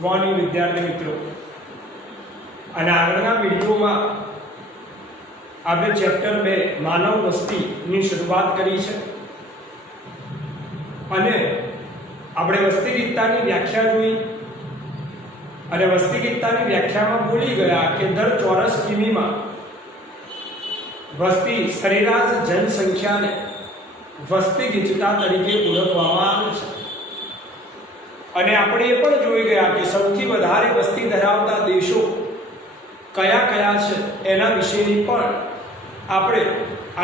Morning विद्यार्थी मित्रों અને આગળના વિડિયોમાં આપણે ચેપ્ટર 2 માનવ વસ્તીની શરૂઆત કરી છે અને આપણે વસ્તીગીતતાની વ્યાખ્યા જોઈ અને વસ્તીગીતતાની વ્યાખ્યામાં બોલી ગયા કે દર ચોરસ કિમીમાં વસ્તી સરેરાશ જનસંખ્યાને વસ્તીગીતતા તરીકે ઓળખવામાં આવે છે અને આપણે એ પણ જોઈ ગયા કે સૌથી વધારે વસ્તી ધરાવતા દેશો કયા કયા છે એના વિશેની પણ આપણે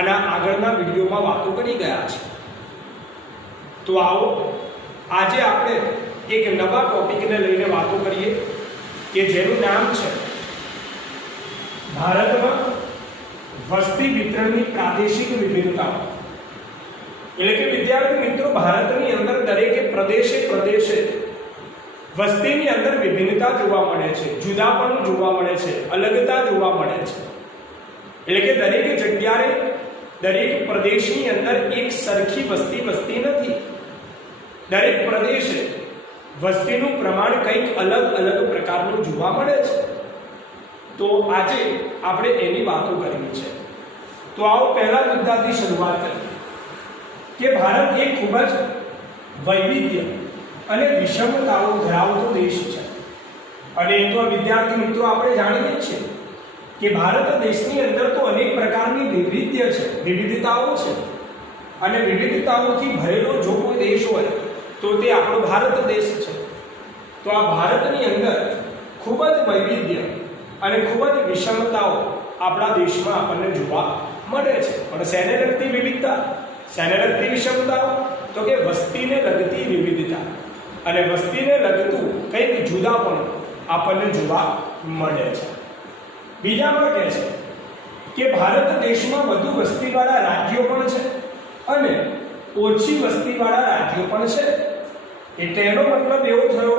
આના આગળના વિડિયોમાં વાતો કરી ગયા છે। તો આવો આજે આપણે એક નવા ટોપિકને લઈને વાતો કરીએ કે જેનું નામ છે ભારતમાં વસ્તી વિતરણની પ્રાદેશિક વિભિન્નતાઓ। એટલે કે વિદ્યાર્થી મિત્રો, ભારતની અંદર દરેક પ્રદેશે વસ્તીની અંદર વિભિન્નતા જોવા મળે છે, જુદાપણું જોવા મળે છે, અલગતા જોવા મળે છે। એટલે કે દરેક જગ્યાએ દરેક પ્રદેશની અંદર એક સરખી વસ્તી નથી। દરેક પ્રદેશે વસ્તીનું પ્રમાણ કંઈક અલગ પ્રકારનું જોવા મળે છે। તો આજે આપણે એની વાતો કરવી છે। તો આવો પહેલા મુદ્દાથી શરૂઆત કરીએ કે ભારત એક ખૂબ જ વૈવિધ્ય અને વિષમતાઓ ધરાવતો દેશ છે અને એ તો વિદ્યાર્થી મિત્રો આપણે જાણીએ જ છીએ કે ભારત દેશની અંદર તો અનેક પ્રકારની વિવિધતાઓ છે અને વિવિધતાઓથી ભરેલો જો કોઈ દેશ હોય તો તે આપણો ભારત દેશ છે। તો આ ભારતની અંદર ખૂબ જ વૈવિધ્ય અને ખૂબ જ વિષમતાઓ આપણા દેશમાં આપણને જોવા મળે છે। પણ શેને લગતી વિવિધતા, શેને લગતી વિષમતાઓ? તો કે વસ્તીને લગતી વિવિધતા અને વસ્તીને લગતું કંઈક જુદાપણું આપણને જોવા મળે છે। બીજામાં કહે છે કે ભારત દેશમાં વધુ વસ્તીવાળા રાજ્યો પણ છે અને ઓછી વસ્તીવાળા રાજ્યો પણ છે। એટલે એનો મતલબ એવો થયો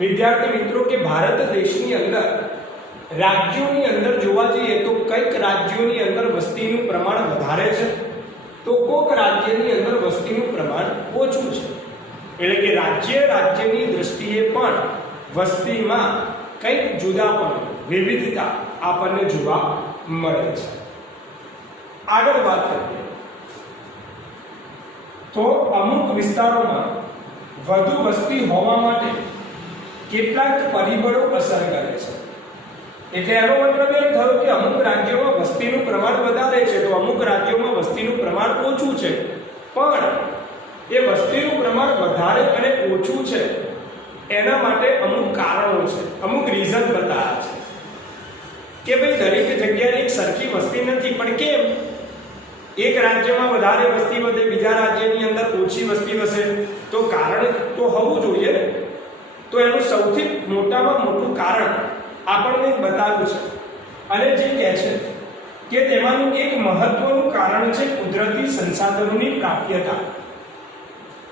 વિદ્યાર્થી મિત્રો કે ભારત દેશની અંદર રાજ્યોની અંદર જોવા જઈએ તો કઈક રાજ્યોની અંદર વસ્તીનું પ્રમાણ વધારે છે તો કોઈક રાજ્યની અંદર વસ્તીનું પ્રમાણ ઓછું છે। એટલે કે રાજ્યની દ્રષ્ટિએ પણ વસ્તીમાં કંઈક જુદાપણું, વિવિધતા આપણને જોવા મળે છે। આગળ વાત કરીએ તો અમુક વિસ્તારોમાં વધુ વસ્તી હોવા માટે કેટલાક પરિબળો અસર કરે છે। એટલે એનો મતલબ એમ થયો કે અમુક રાજ્યોમાં વસ્તીનું પ્રમાણ વધારે છે તો અમુક રાજ્યોમાં વસ્તીનું પ્રમાણ ઓછું છે। પણ એ વસ્તીનું પ્રમાણ વધારે અને ઓછું છે એના માટે અમુક કારણો છે, અમુક રીઝન બતાવ્યા છે કે ભાઈ દરેક જગ્યાએ એક સરખી વસ્તી નથી। પણ કેમ એક રાજ્યમાં વધારે વસ્તી વધે, બીજા રાજ્યની અંદર ઓછી વસ્તી વસે? તો કારણ તો હોવું જોઈએ ને। તો એનું સૌથી મોટામાં મોટું કારણ આપણને બતાવ્યું છે અને જે કહે છે કે તેમાંનું એક મહત્વનું કારણ છે કુદરતી સંસાધનોની પ્રાપ્યતા।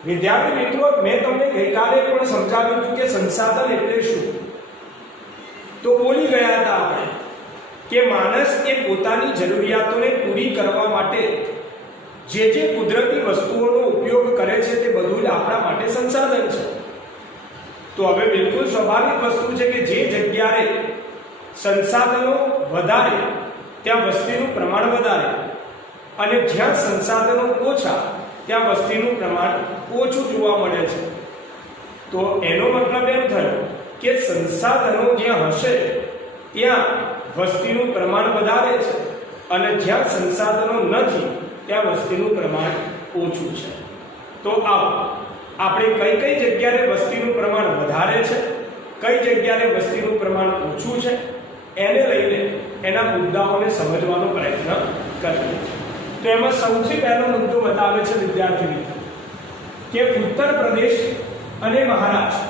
વિદ્યાર્થી મિત્રો, મેં તમને ગઈકાલે પણ સમજાવ્યું હતું કે સંસાધન એટલે શું? તો બોલી ગયા હતા આપણે કે માણસ એ પોતાની જરૂરિયાતોને પૂરી કરવા માટે જે કુદરતી વસ્તુઓનો ઉપયોગ કરે છે તે બધું જ આપણા માટે સંસાધન છે। તો હવે બિલકુલ સ્વાભાવિક વસ્તુ છે કે જે જગ્યાએ સંસાધનો વધારે ત્યાં વસ્તીનું પ્રમાણ વધારે અને જ્યાં સંસાધનો ઓછા ત્યાં વસ્તીનું પ્રમાણ ઓછું જોવા મળે છે। તો એનો મતલબ એમ થયો કે સંસાધનો જ્યાં હશે ત્યાં વસ્તીનું પ્રમાણ વધારે છે અને જ્યાં સંસાધનો નથી ત્યાં વસ્તીનું પ્રમાણ ઓછું છે। તો આવો આપણે કઈ જગ્યાએ વસ્તીનું પ્રમાણ વધારે છે, કઈ જગ્યાએ વસ્તીનું પ્રમાણ ઓછું છે એને લઈને એના મુદ્દાઓને સમજવાનો પ્રયત્ન કરીએ। તો એમાં સૌથી પહેલો મુદ્દો બતાવે છે વિદ્યાર્થી મિત્રો કે ઉત્તર પ્રદેશ અને મહારાષ્ટ્ર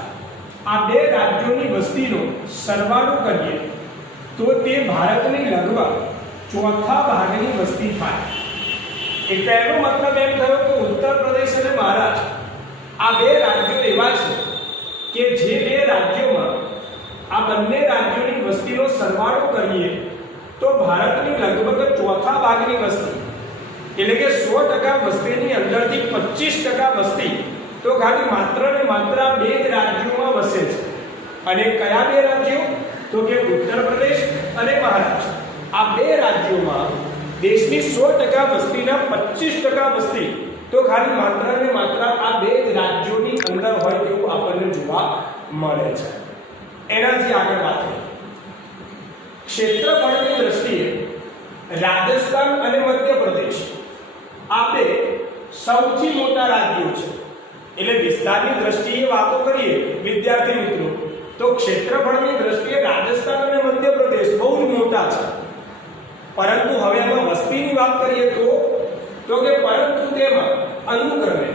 આ બે રાજ્યોની વસ્તીનો સરવાળો કરીએ તો તે ભારતની લગભગ ચોથા ભાગની વસ્તી થાય। એટલે એનો મતલબ એમ થયો કે ઉત્તર પ્રદેશ અને મહારાષ્ટ્ર આ બે રાજ્યો એવા છે કે જે બે રાજ્યોમાં આ બંને રાજ્યોની વસ્તીનો સરવાળો કરીએ તો ભારતની લગભગ ચોથા ભાગની વસ્તી એટલે કે 100% વસ્તીની અંદરથી 25% વસ્તી તો ખાલી માત્ર ને માત્ર બે જ રાજ્યોમાં વસે છે। અને કયા બે રાજ્યો? તો કે ઉત્તર પ્રદેશ અને મહારાષ્ટ્ર. આ બે રાજ્યોમાં દેશની 100% વસ્તીના 25% વસ્તી તો ખાલી માત્ર ને માત્ર આ બે જ રાજ્યોની અંદર હોય તેવું આપણને જોવા મળે છે. એનાથી આગળ વાત કરીએ. ક્ષેત્રફળની દ્રષ્ટિએ રાજસ્થાન અને મધ્યપ્રદેશ આ બે સૌથી મોટા રાજ્યો છે. એટલે વિસ્તારની દ્રષ્ટિએ વાતો કરીએ વિદ્યાર્થી મિત્રો તો ક્ષેત્રફળની દ્રષ્ટિએ રાજસ્થાન અને મધ્યપ્રદેશ બહુ જ મોટા છે. પરંતુ હવે આપણે વસ્તીની વાત કરીએ તો કે પરંતુ તેમાં અનુક્રમે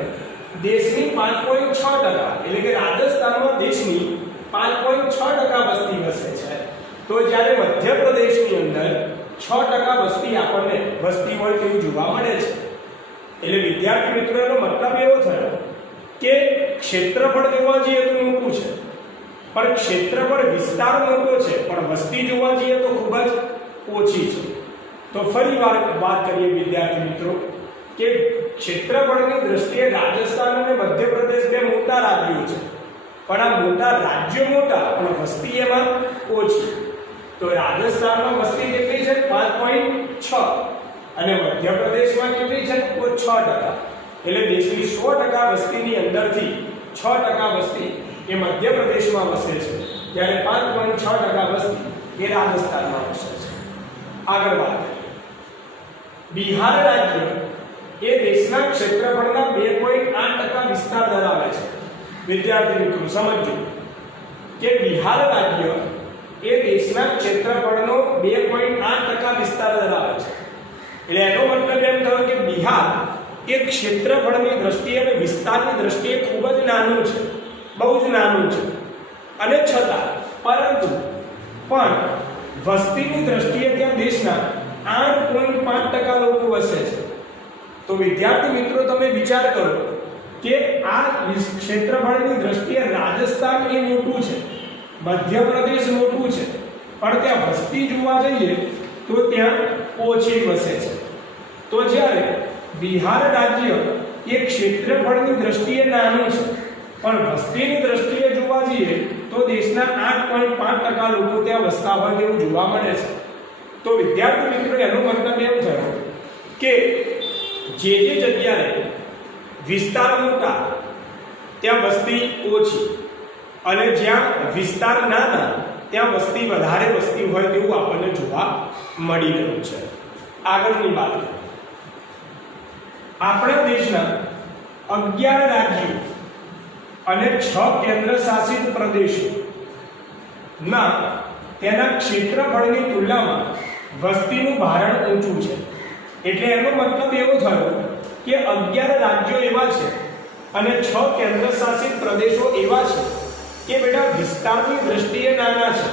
દેશની 5.6% એટલે કે રાજસ્થાનમાં દેશની 5.6% વસ્તી વસે છે, તો જ્યારે મધ્યપ્રદેશની અંદર 6% વસ્તી આપણને વસ્તી હોય તેવું જોવા મળે છે. એટલે વિદ્યાર્થી મિત્રો એનો મતલબ એવો થયો કે ક્ષેત્રફળ જોવા જઈએ તો મોટું છે, પણ ક્ષેત્રફળ વિસ્તાર મોટો છે, પણ વસ્તી જોવા જઈએ તો ખૂબ જ ઓછી છે. તો ફરી વાર વાત કરીએ વિદ્યાર્થી મિત્રો કે ક્ષેત્રફળની દ્રષ્ટિએ રાજસ્થાન અને મધ્યપ્રદેશ બે મોટા રાજ્યો છે, પણ આ મોટા રાજ્યો મોટા પણ વસ્તી એમાં ઓછી. તો રાજસ્થાનમાં વસ્તી કેટલી છે? 5.6 અને મધ્યપ્રદેશમાં કેટલી છે? તો 6%. એટલે દેશની 100% વસ્તીની અંદરથી 6% વસ્તી એ મધ્યપ્રદેશમાં વસે છે, જ્યારે 5.6% વસ્તી એ રાજસ્થાનમાં વસે છે. આગળ વાત કરીએ. બિહાર રાજ્ય એ દેશના ક્ષેત્રફળના 2.8% વિસ્તાર ધરાવે છે. વિદ્યાર્થી મિત્રો સમજો કે બિહાર રાજ્ય એ દેશના ક્ષેત્રફળનો 2.8% વિસ્તાર ધરાવે છે. એટલે એનો મતલબ એમ થયો કે બિહાર એ ક્ષેત્રફળની દ્રષ્ટિએ અને વિસ્તારની દ્રષ્ટિએ ખૂબ જ નાનું છે, બહુ જ નાનું છે. અને છતાં પરંતુ પણ વસ્તીની દ્રષ્ટિએ ત્યાં દેશના 8.5% લોકો વસે છે. તો વિદ્યાર્થી મિત્રો તમે વિચાર કરો કે આ ક્ષેત્રફળની દ્રષ્ટિએ રાજસ્થાન એ મોટું છે, મધ્યપ્રદેશ મોટું છે, પણ ત્યાં વસ્તી જોવા જઈએ તો ત્યાં ઓછી વસે છે. તો જ્યારે બિહાર રાજ્ય એ ક્ષેત્રફળની દ્રષ્ટિએ નાનું છે, પણ વસ્તીની દ્રષ્ટિએ જોવા જઈએ તો દેશના 8.5% લોકો ત્યાં વસતા હોય તેવું જોવા મળે છે. તો વિદ્યાર્થી મિત્રો એનો મતલબ એમ થયો કે જે જગ્યાએ વિસ્તાર મોટા ત્યાં વસ્તી ઓછી, અને જ્યાં વિસ્તાર નાના ત્યાં વસ્તી વધારે વસ્તી હોય તેવું આપણને જોવા મળી રહ્યું છે. આગળની વાત આપણા દેશના 11 રાજ્યો અને 6 કેન્દ્ર શાસિત પ્રદેશો ના તેના ક્ષેત્રફળની તુલનામાં વસ્તીનું ભારણ ઊંચું છે. એટલે એનો મતલબ એવો થયો કે 11 રાજ્યો એવા છે અને 6 કેન્દ્ર શાસિત પ્રદેશો એવા છે કે બેટા વિસ્તારની દ્રષ્ટિએ નાના છે,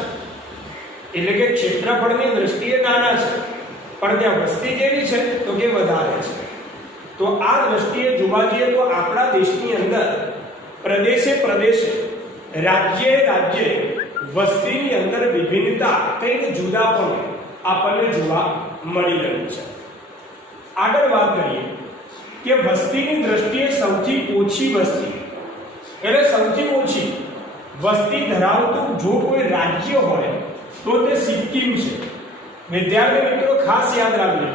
એટલે કે ક્ષેત્રફળની દ્રષ્ટિએ નાના છે, પણ ત્યાં વસ્તી કેવી છે? તો કે વધારે છે. તો આ દ્રષ્ટિએ જોવા જઈએ તો આપણા દેશની અંદર પ્રદેશે પ્રદેશે રાજ્યે રાજ્યે વસ્તીની અંદર વિભિન્નતા કંઈક જુદા પણ આપણને જોવા મળી રહ્યું છે. આગળ વાત કરીએ કે વસ્તીની દ્રષ્ટિએ સૌથી ઓછી વસ્તી એટલે સૌથી ઓછી વસ્તી ધરાવતું જો કોઈ રાજ્ય હોય તો તે સિક્કિમ છે. વિદ્યાર્થી મિત્રો ખાસ યાદ રાખજો,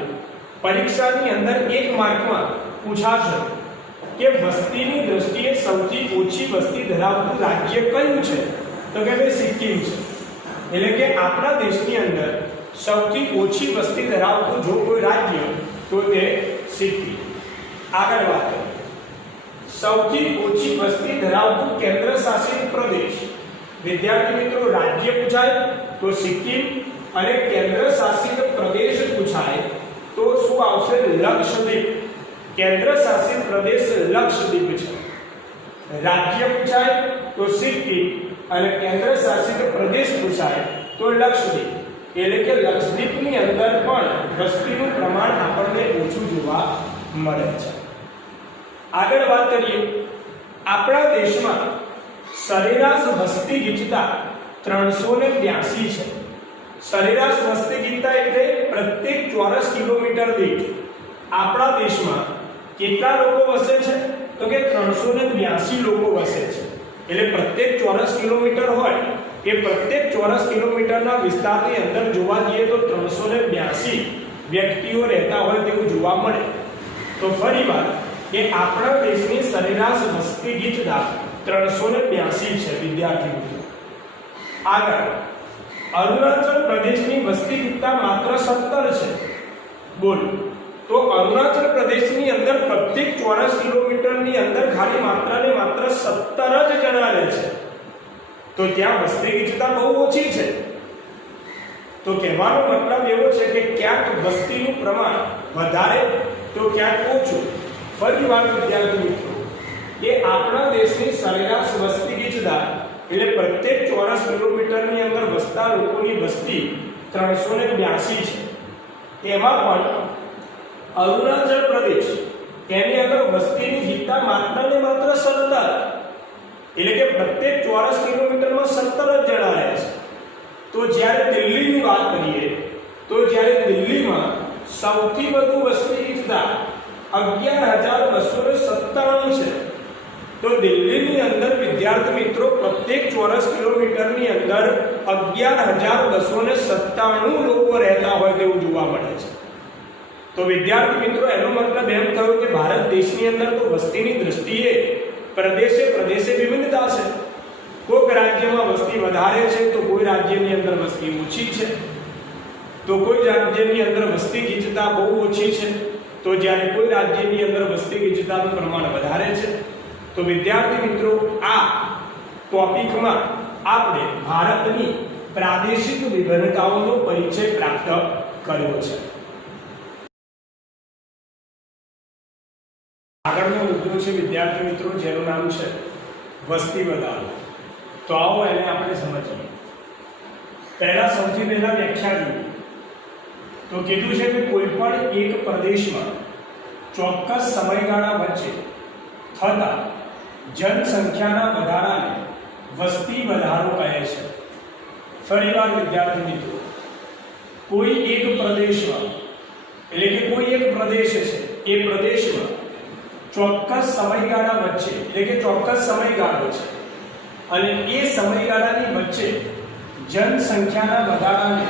પરીક્ષાની અંદર 1 માર્કમાં પૂછાશે કે વસ્તીની દ્રષ્ટિએ સૌથી ઓછી વસ્તી ધરાવતું રાજ્ય કયું છે? તો કે ભાઈ સિક્કિમ છે. એટલે કે આપણા દેશની અંદર સૌથી ઓછી વસ્તી ધરાવતું જો કોઈ રાજ્ય તો તે સિક્કિમ. આગળ વાત કરીએ. સૌથી ઓછી વસ્તી ધરાવતું કેન્દ્ર શાસિત પ્રદેશ. વિદ્યાર્થી મિત્રો રાજ્ય પૂછાય તો સિક્કિમ અને કેન્દ્ર શાસિત પ્રદેશ પૂછાય તો શું આવશે? લક્ષદ્વીપ. કેન્દ્ર શાસિત પ્રદેશ લક્ષદ્વીપ છે. રાજ્ય પૂછાય તો સિક્કિમ અને કેન્દ્ર શાસિત પ્રદેશ પૂછાય તો લક્ષદ્વીપ. એટલે કે લક્ષદ્વીપની અંદર પણ વસ્તીનું પ્રમાણ આપણને ઓછું જોવા મળે છે. આગળ વાત કરીએ. આપણા દેશમાં સરેરાશ વસ્તી ગીચતા 382 છે. સરેરાશ વસ્તી ગીચતા એટલે પ્રત્યેક ચોરસ કિલોમીટર દીઠ આપણા દેશમાં કેટલા લોકો વસે છે? તો કે 382 લોકો વસે છે. એટલે પ્રત્યેક ચોરસ કિલોમીટર હોય એ પ્રત્યેક ચોરસ કિલોમીટરના વિસ્તારની અંદર જોવા જઈએ તો 382 વ્યક્તિઓ રહેતા હોય તેવું જોવા મળે. તો ફરીવાર કે આપણા દેશની સરેરાશ વસ્તી ગીચતા 382 છે વિદ્યાર્થી મિત્રો. આગળ અરુણાચલ પ્રદેશની વસ્તી ગીચતા માત્ર 17 છે. બોલ, તો અરુણાચલ પ્રદેશની અંદર પ્રત્યેક ચોરસ કિલોમીટરની અંદર ખાલી માત્ર ને માત્ર 17 જ જણા રહે છે. તો ત્યાં વસ્તી ગીચતા બહુ ઓછી છે. તો કહેવાનો મતલબ એવો છે કે ક્યાંક વસ્તીનું પ્રમાણ વધારે તો ક્યાંક ઓછું. ફરીવાર વિદ્યાર્થી મિત્રો કે આપણા દેશની સરેરાશ વસ્તી ગીચતા એટલે પ્રત્યેક ચોરસ કિલોમીટરની અંદર વસતા લોકોની વસ્તી 382 છે. તેમાં પણ અરુણાચલ પ્રદેશ તેની અંદર વસ્તીની ગીચતા માત્ર ને માત્ર 17, એટલે કે પ્રત્યેક ચોરસ કિલોમીટરમાં 17 જ જણા રહે છે. તો જ્યારે દિલ્હીની વાત કરીએ તો જ્યારે દિલ્હીમાં સૌથી વધુ વસ્તી ગીચતા 11,297 છે. તો દિલ્હીની અંદર વિદ્યાર્થી મિત્રો પ્રત્યેક ચોરસ કિલોમીટરની અંદર 11,297 લોકો રહેતા હોય તેવું જોવા મળે છે. તો વિદ્યાર્થી મિત્રો એનો મતલબ એમ થયો કે ભારત દેશની અંદર તો વસ્તીની દ્રષ્ટિએ પ્રદેશે પ્રદેશે વિવિધતા છે. કોઈ રાજ્યમાં વસ્તી વધારે છે તો કોઈ રાજ્યની અંદર વસ્તી ઓછી છે. તો કોઈ રાજ્યની અંદર વસ્તી ગીચતા બહુ ઓછી છે. તો જ્યારે કોઈ રાજ્યની અંદર વસ્તી ગીચતાનું પ્રમાણ વધારે છે. તો વિદ્યાર્થી મિત્રો આ ટોપિકમાં આપણે ભારતની પ્રાદેશિક વિભિન્નતાઓનો પરિચય પ્રાપ્ત કર્યો છે. આગળનો મુદ્દો છે વિદ્યાર્થી મિત્રો જેનું નામ છે વસ્તી વધારો. તો આવો એને આપણે સમજીએ. પહેલા સૌથી પહેલા વ્યાખ્યા જોઈએ તો કીધું છે કે કોઈ પણ એક પ્રદેશમાં ચોક્કસ સમયગાળા વચ્ચે થતા જનસંખ્યાના વધારાને વસ્તી વધારો કહે છે. ફરીવાર વિદ્યાર્થી મિત્રો કોઈ એક પ્રદેશમાં એટલે કે કોઈ એક પ્રદેશ છે એ પ્રદેશમાં ચોક્કસ સમયગાળા વચ્ચે એટલે કે ચોક્કસ સમયગાળો છે અને એ સમયગાળાની વચ્ચે જનસંખ્યાના વધારાને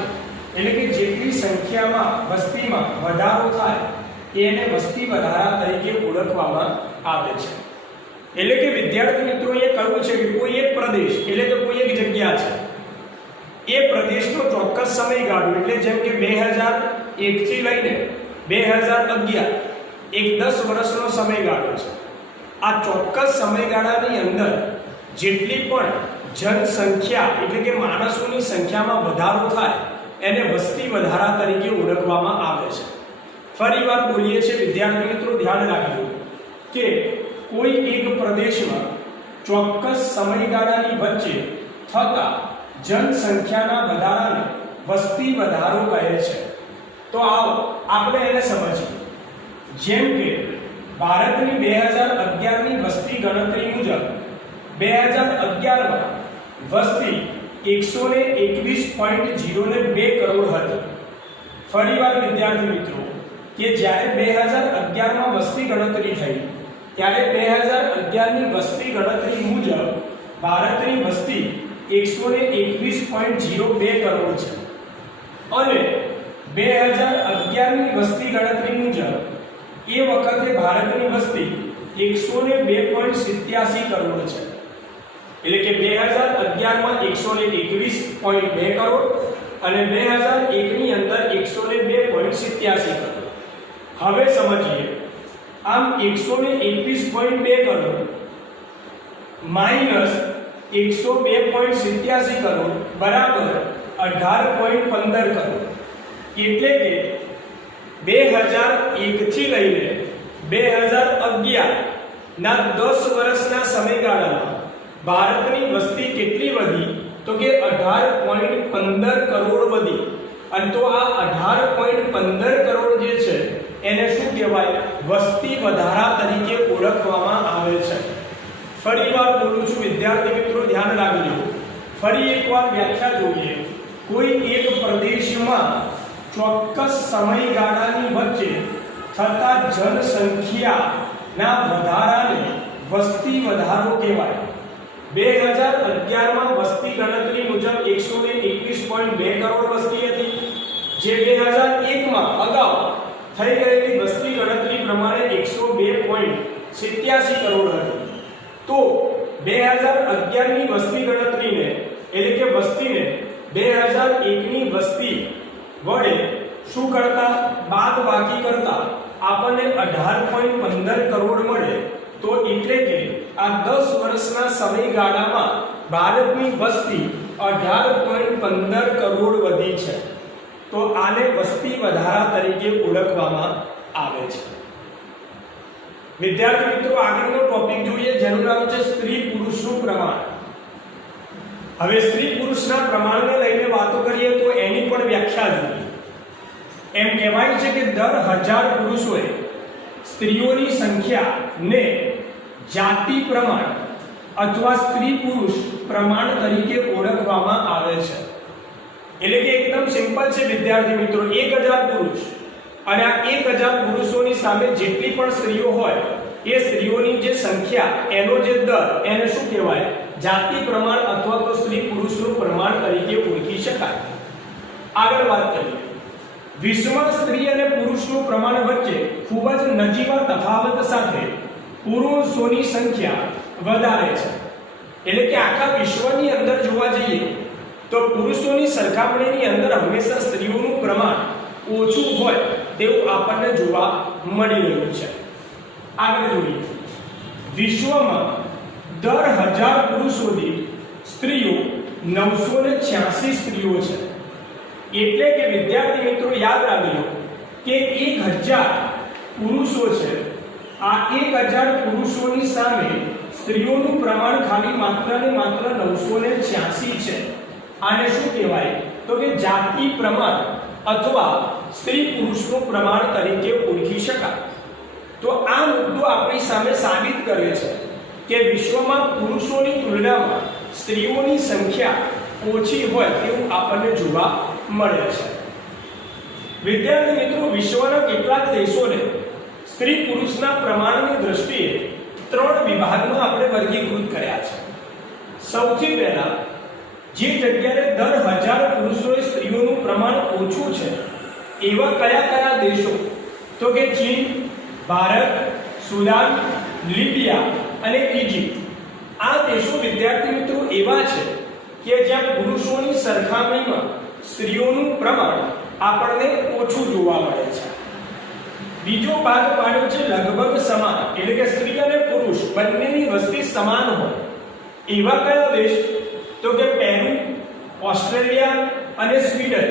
એટલે કે જેટલી સંખ્યામાં વસ્તીમાં વધારો થાય એને વસ્તી વધારા તરીકે ઓળખવામાં આવે છે. એટલે કે વિદ્યાર્થી મિત્રો એ કહ્યું છે કે કોઈ એક પ્રદેશ એટલે કે કોઈ એક જગ્યા છે એ પ્રદેશનો ચોક્કસ સમયગાળો એટલે જેમ કે 2001 થી લઈને 2011 એક 10 વર્ષનો સમયગાળો છે. આ ચોક્કસ સમયગાળાની અંદર જેટલી પણ જનસંખ્યા એટલે કે માણસોની સંખ્યામાં વધારો થાય એને વસ્તી વધારા તરીકે ઓળખવામાં આવે છે. ફરીવાર બોલીએ છીએ વિદ્યાર્થી મિત્રો ધ્યાન રાખજો કે કોઈ એક પ્રદેશમાં ચોક્કસ સમયગાળાની વચ્ચે થતા જનસંખ્યાના વધારાને વસ્તી વધારો કહે છે. તો આવો આપણે એને સમજીએ. જેમ કે ભારતની 2011ની વસ્તી ગણતરી મુજબ 2011માં વસ્તી 121.02 કરોડ હતી. ફરીવાર વિદ્યાર્થી મિત્રો કે જ્યારે 2011માં વસ્તી ગણતરી થઈ ત્યારે 2011ની વસ્તી ગણતરી મુજબ ભારતની વસ્તી 121.02 કરોડ છે અને 2011ની વસ્તી ગણતરી મુજબ એ વખતે ભારતની વસ્તી 102.87 કરોડ છે. એટલે કે 2011માં 121.2 કરોડ અને 2001 ની અંદર 102.87 કરોડ. હવે સમજીએ. આમ 121.2 કરોડ માઈનસ 102.87 કરોડ બરાબર 18.15 કરોડ. એટલે કે 2001 થી લઈને 2011 ના 10 વર્ષના સમયગાળામાં ભારતની વસ્તી કેટલી વધી તો કે 18.15 કરોડ વધી. અને તો આ 18.15 કરોડ જે છે એને શું કહેવાય વસ્તી વધારા તરીકે ઓળખવામાં આવે છે. ફરીવાર બોલું છું વિદ્યાર્થી મિત્રો ધ્યાન રાખજો. ફરી એકવાર વ્યાખ્યા જોઈએ. કોઈ એક પ્રદેશમાં ચોક્કસ સમયગાળાની વચ્ચે થતા જનસંખ્યાના વધારાને વસ્તી વધારો કહેવાય. 2011 માં વસ્તી ગણતરી મુજબ 121.2 કરોડ વસ્તી હતી, જે 2001 માં અગાઉ થઈ ગયેલી વસ્તી ગણતરી પ્રમાણે 102.87 કરોડ હતી. તો 2011 ની વસ્તી ગણતરીને એટલે કે વસ્તીને 2001 ની વસ્તી વડે શું કરતા બાદ બાકી કરતા આપણને 18.15 કરોડ મળે. તો એટલે કે આ 10 વર્ષના સમયગાળામાં ભારતની વસ્તી 18.15 કરોડ વધી છે. તો આને વસ્તી વધારા તરીકે ઓળખવામાં આવે છે. વિદ્યાર્થી મિત્રો, આગળનો ટોપિક જોઈએ જેનું નામ છે સ્ત્રી પુરુષનું પ્રમાણ. હવે સ્ત્રી પુરુષના પ્રમાણને લઈને વાતો કરીએ તો એની પણ વ્યાખ્યા જોઈએ. એમ કહેવાય છે કે દર 1000 પુરુષોએ સ્ત્રીઓની સંખ્યાને જાતિ પ્રમાણ અથવા સ્ત્રી પુરુષ પ્રમાણ તરીકે ઓળખવામાં આવે છે. એટલે કે એકદમ સિમ્પલ છે વિદ્યાર્થી મિત્રો, 1000 પુરુષ અને આ 1000 પુરુષોની સામે જેટલી પણ સ્ત્રીઓ હોય એ સ્ત્રીઓની જે સંખ્યા એનો જે દર એને શું કહેવાય? જાતિ પ્રમાણ અથવા તો સ્ત્રી પુરુષનું પ્રમાણ તરીકે ઓળખી શકાય. આગળ વાત કરીએ. વિશ્વમાં સ્ત્રી અને પુરુષનું પ્રમાણ વચ્ચે ખૂબ જ નજીવા તફાવત સાથે પુરુષોની સંખ્યા વધારે છે. એટલે કે આખા વિશ્વની અંદર જોવા જઈએ તો પુરુષોની સરખામણીની અંદર હંમેશા સ્ત્રીઓનું પ્રમાણ ઓછું હોય તેવું આપણને જોવા મળી રહ્યું છે. આગળ જોઈએ. વિશ્વમાં દર 1000 પુરુષો દીઠ સ્ત્રીઓ 986 સ્ત્રીઓ છે. એટલે કે વિદ્યાર્થી મિત્રો યાદ રાખજો કે 1000 પુરુષો છે. આ 1000 પુરુષોની સામે સ્ત્રીઓનું પ્રમાણ ખાલી માત્ર ને માત્ર 986 છે. આને શું કહેવાય? તો કે જાતિ પ્રમાણ અથવા સ્ત્રી પુરુષનું પ્રમાણ તરીકે ઓળખી શકાય. તો આ મુદ્દો આપણી સામે સાબિત કરે છે કે વિશ્વમાં પુરુષોની તુલનામાં સ્ત્રીઓની સંખ્યા ઓછી હોય તેવું આપણને જોવા મળે છે. વિદ્યાર્થી મિત્રો, વિશ્વના કેટલાક દેશોને સ્ત્રી પુરુષના પ્રમાણની દ્રષ્ટિએ 3 વિભાગમાં આપણે વર્ગીકૃત કર્યા છે. સૌથી પહેલા જે જગ્યાએ દર 1000 પુરુષોએ સ્ત્રીઓનું પ્રમાણ ઓછું છે એવા કયા દેશો? તો કે ચીન, ભારત, સુદાન, લિબિયા અને ઇજિપ્ત. આ દેશો વિદ્યાર્થી મિત્રો એવા છે કે જ્યાં પુરુષોની સરખામણીમાં સ્ત્રીઓનું પ્રમાણ આપણને ઓછું જોવા મળે છે. બીજો ભાગ પાડ્યો છે લગભગ સમાન, એટલે કે સ્ત્રી અને પુરુષ બંનેની વસ્તી સમાન હોય એવા કયા દેશ? તો કે પેરુ, ઓસ્ટ્રેલિયા અને સ્વીડન.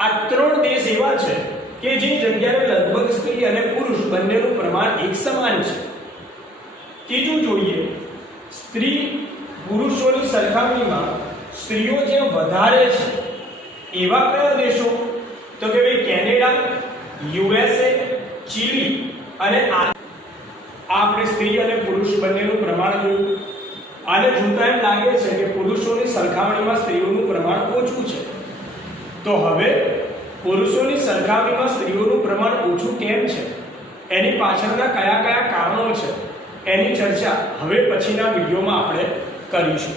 આ 3 દેશ એવા છે કે જે જગ્યાએ લગભગ સ્ત્રી અને પુરુષ બંનેનું પ્રમાણ એક સમાન છે. ત્રીજું જોઈએ. સ્ત્રી પુરુષોની સરખામણીમાં સ્ત્રીઓ જે વધારે છે એવા કયા દેશો? તો કે ભાઈ કેનેડા, યુએસએ, ચીલી અને આપણે સ્ત્રી અને પુરુષ બંનેનું પ્રમાણ જોયું. આને જોતા એમ લાગે છે કે પુરુષોની સરખામણીમાં સ્ત્રીઓનું પ્રમાણ ઓછું છે. તો હવે પુરુષોની સરખામણીમાં સ્ત્રીઓનું પ્રમાણ ઓછું કેમ છે, એની પાછળના કયા કારણો છે એની ચર્ચા હવે પછીના વિડીયોમાં આપણે કરીશું.